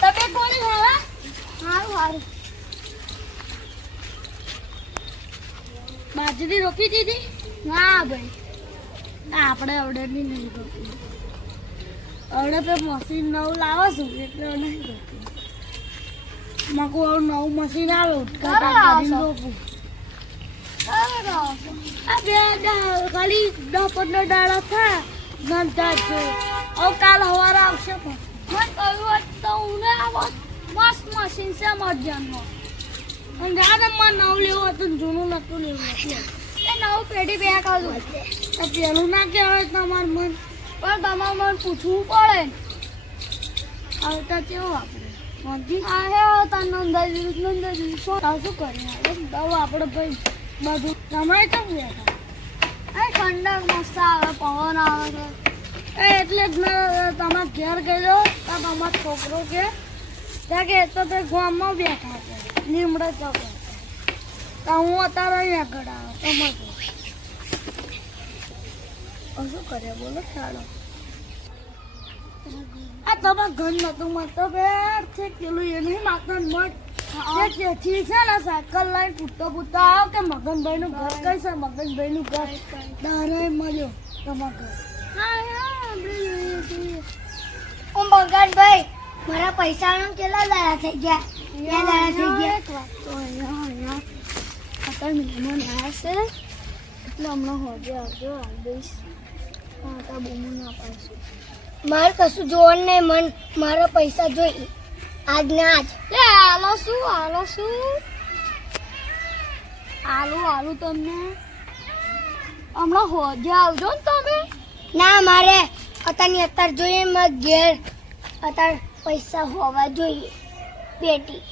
તમે કોણ હારા હારું બાજરી રોકી દીધી ના ભાઈ આપણે આવડે નહીં રોકી આવડે તો મશીન નવું લાવો છું એટલે નહીં રોકી માકુ નવું મશીન આવે ઉટકા કરીને રોપું આ બે ખાલી 10-15 દાડા થયા ગંધા છે હવે કાલ સવારે આવશે પણ મને કહ્યું હોત તો હું ને આવો મસ્ત મશીન છે મરજાનનો અને નવું લેવું હતું જૂનું નતું લેવું એ નવું પેઢી બે કાઢું તો પેલું ના કહેવાય તમારું મન પણ તમારું મન પૂછવું પડે હવે તો કેવું આપણે આ તાર નંદાજી શું કરી દવા આપણે ભાઈ બધું તમારે કેમ બેઠા ઠંડક મસ્ત આવે પવન આવે છે એટલે જ મેં તમારા ઘેર ગયો તો તમારો છોકરો કે ત્યાં કે તો તે ગામમાં બેઠા છે લીમડા ચોક તો હું અત્યારે અહીંયા આગળ આવે તમારે શું કરે બોલો ચાલો આ તમારા ઘર નતું મળતો બેર છે પેલું એ નહીં માતા મઠ તેથી છે ને સાયકલ લઈને પૂછતા આવો કે મગનભાઈનું ઘર કઈ છે મગનભાઈનું ઘર દારે મળ્યો તમારા ઘર મગનભાઈ મારા પૈસાનો કેટલા દાડા થઈ ગયા અત્યારે મહેમાન આવ્યા છે એટલે હમણાં હોજે આવજો આવી દઈશ બૂમો ના પાડશું મારે કશું જોવાનું નહીં મન મારા પૈસા જોઈ આજ ને આજ લે આલો શું આલુ તમને હમણાં હોજે આવજો ને તમે ના મારે અત્યારે જોઈએ મેં ઘેર અત્યારે પૈસા હોવા જોઈએ બેટી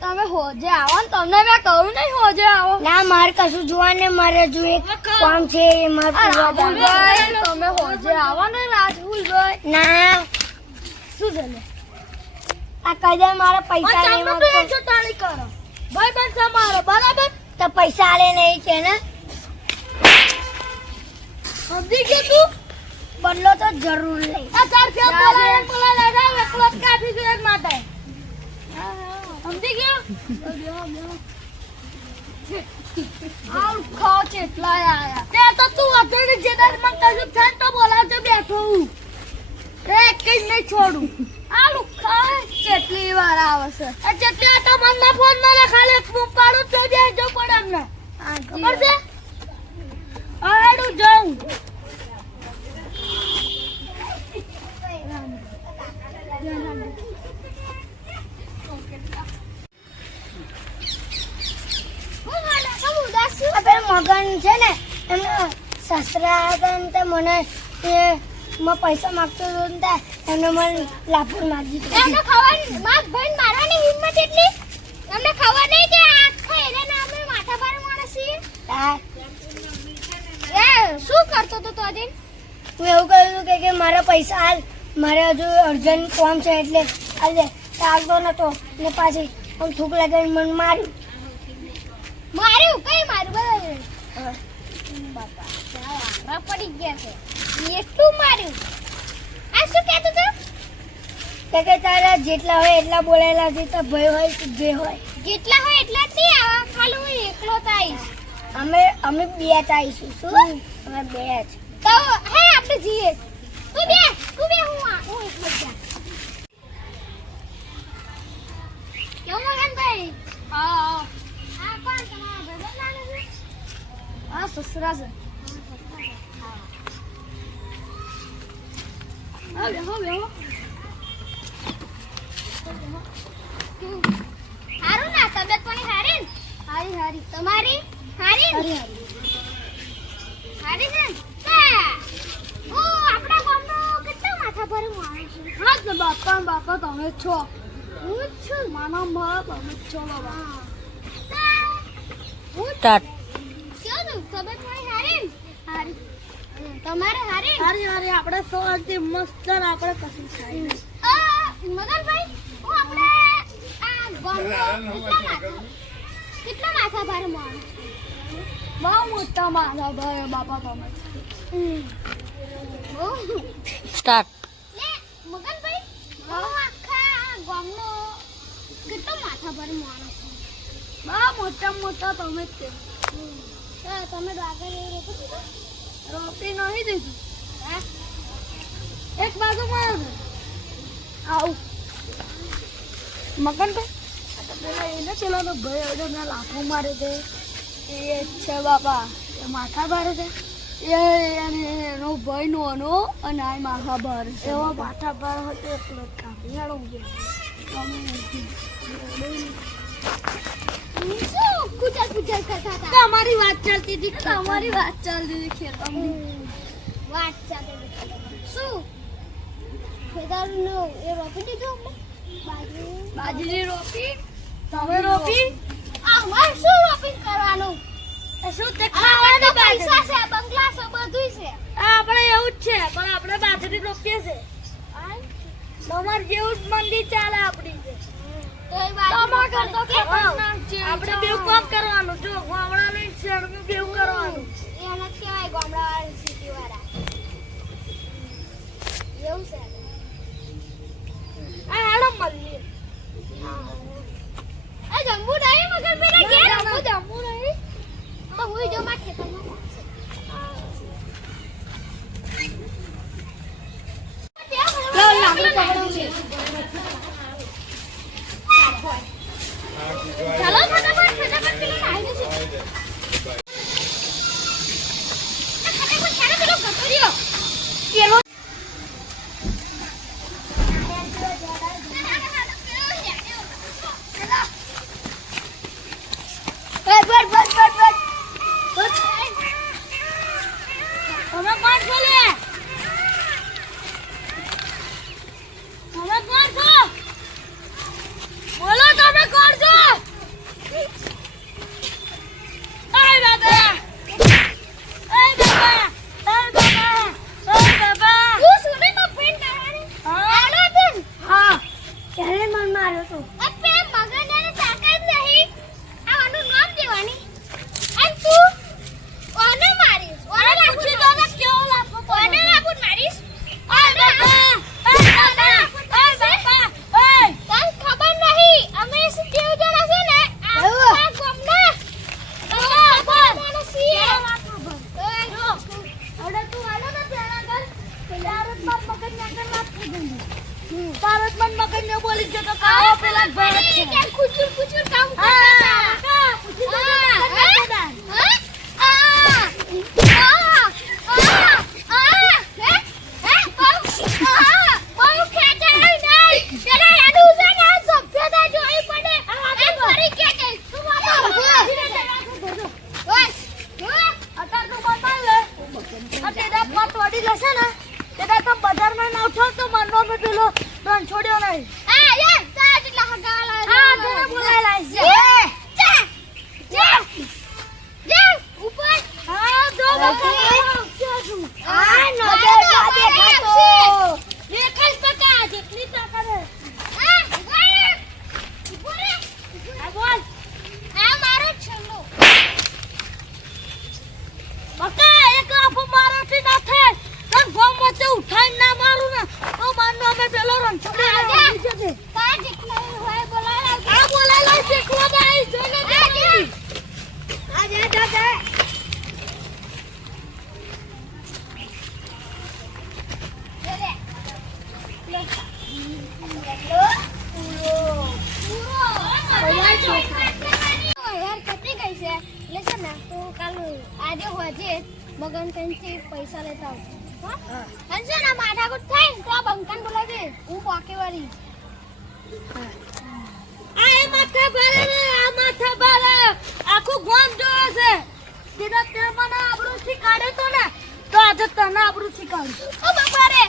તમે હોજે આવો ને તમને મેં કહ્યું નહીં હોજે આવો ના મારે કશું જોવાનું મારે જોઈએ કામ છે રાહુલભાઈ તમે હોજે આવો ને રાહુલભાઈ ના શું ચાલે આ કદે મારા પૈસા નહીં મળતો તાળી કરો ભાઈ બન તમારો બરાબર તો પૈસા આલે નહીં છે ને સમજી ગયો તું બદલો તો જરૂર લઈ આ ચાર ફેર બોલા લગાવ એકલો જ કાફી છે એક માટે સમજી ગયો આવ ખાઓ ચેટલા આયા તે તો તું અધર જેદાર માં કશું થાય તો બોલાવજો બેઠો હું એક જ નહીં છોડું આ લુખા કેટલી વાર આવશે આ જેટલી આટા મનના ફોન માં ખાલી એક બૂમ પાડું તો બેજો પડે અમને ખબર છે આડું જાઉં મગન છે ને એમને સસરા હતા મને પૈસા માંગતો હતો ને એમને મને લાફડ મારી દીધું એમને ખબર માર ભાઈ મારવાની હિંમત એટલી એમને ખબર નહીં કે આખા એના નામે માથા પર માણસ છે એ શું કરતો તો આજે હું એવું કહ્યું કે મારા પૈસા હાલ મારે હજુ અર્જન્ટ કામ છે એટલે આજે આગતો નતો ને પાછી આમ થૂક લગાવીને મને માર્યું કઈ મારું બાપા પડી ગયા છે એટલું માર્યું આ શું કહેતો તો કે તારા જેટલા હોય એટલા બોલાયેલા છે તો ભય હોય કે જે હોય જેટલા હોય એટલા જ નહીં આવા ખાલી હું એકલો જ આવીશ અમે બે જ આવીશું શું અમે બે જ તો હે આપણે જઈએ તું બે હું એકલો જ કેવું મગનભાઈ હા કોણ તમારા ભાઈ લાગે છે હા સસરા છે હવે હારું ના તબિયત પાણી હારી તમારી હારી છે ઓ આપણા ગામનો કેટલા માથા પર માણસ છે હા તો બાપા તમે છો હું છું માનો બાપ અમે છો બાબા હું ટાટ કેવું તબિયત પાણી હારી તમારે હારી આપણે સોથી મસ્ત આપણે કશું થાય મગનભાઈ હું આપણે આ ગામનો કેટલા માથા ભારે માણસ બહુ મોટા માથા ભારે બાપા તમે સ્ટાર્ટ. લે મગનભાઈ હું આખા ગામનો કેટલો માથા પર માણસ છે. બા મોટા મોટા તમે જ છે. તો તમે ડાગર એ રોપો છો? રોપી નહીં દીધું. હા એક બાજુ મારો આવું મગનભાઈ પેલા એને પેલાનો ભાઈ હવે મેં લાફો મારે છે એ છે બાપા એ માથા ભારે છે અને એનો ભાઈ નો અને આ માથા ભારે છે એવો માથા ભાર હતો એટલો જ કાપી હેડો શું કુચર કુચર કરતા હતા? તમારી વાત ચાલતી હતી તમારી વાત ચાલતી હતી ખેતરની વાત ચાલે શું ખેતરનો એ રોપી દીધું આપણે બાજરી રોપી તમે રોપી આમાં શું રોપિંગ કરવાનું? શું તે ખાવાના ખાવાની પૈસા બાજરી છે, બંગલા છે, બધું છે. આપણે એવું જ છે પણ આપણે બાજરી રોપીએ છે તમાર જેવું જ મંદિર ચાલે આપણી છે તો એ બાજુ ટમાટર તો રોપવાની. ખતરનાક છે આપણે બેવ કામ કરવાનું જો ગામડાનું શહેરનું બેવ કરવાનું એને કહેવાય ગામડાવાળા સિટી વાળા એવું છે. આ હેડો મળીએ આ જમ્બુ નહીં મગર મેરા ઘેર જમવું નહીં તો હું જો માં ખેતરમાં ચાલો ફટાફટ ફટાફટ પેલો નાઈ છે ફટાફટ ચાલો પેલો ગટોરિયો કેલો તમે કોણ છો લે તમે કોણ છો બોલો તમે કોણ છો એ બાબા તું સુને માં પેન કરવાની આલો તું હા ત્યારે મન માર્યો તો અપે મગનને તાકાત નહીં આવાનું નામ દેવાની અને તું ઓને મારીશ ઓને પૂછી પૂછી દો ને કેવો લાગો ઓને નાખું મારીશ ઓય બાબા ઓય તને ખબર નહીં અમે કેવું જણા છે ને આ ગામના ખબર છીએ હવે તું આલો ને પેલા કર તારત મન મગજ ને કર નાખી દઉં તારત મન મગજ ને બોલી જો તો કાવો પેલા ભરત છે કે ખુચુર ખુચુર કામ હા કરતા કા પૂછી દો ને કર અત્યારે તો બતાલ લે અત્યારે પોત વડી જશે ને તેડા તો બજારમાં ના ઉઠો તો મનનો મે પેલો રન છોડ્યો નહીં હા તને બોલાય લાઈસ હા જો દેખાય પકા જેટલી તાકાત હે આ બોલ બકા એક લાફો મારાથી ના થાય તન ગોમ વચ્ચે ઉઠાઈને ના મારું ને તો માનનો અમે પેલો રન છોડ્યો નીચે દે આ બોલાય લાઈસ એકલા ભાઈ જોને આ જા મગન કંઈ પૈસા લેતા આવું છે ને માથાકૂટ થાય ને તો આ બંકાને બોલાવજે હું પોકેવાળી આ એ માથા ભારે રે આ માથા ભારે આખું ગોમ જોવે છે દીદા તે મને આબરૂ થી કાઢે તો ને તો આજે તને આબરૂ થી કાઢું ઓ બાપા રે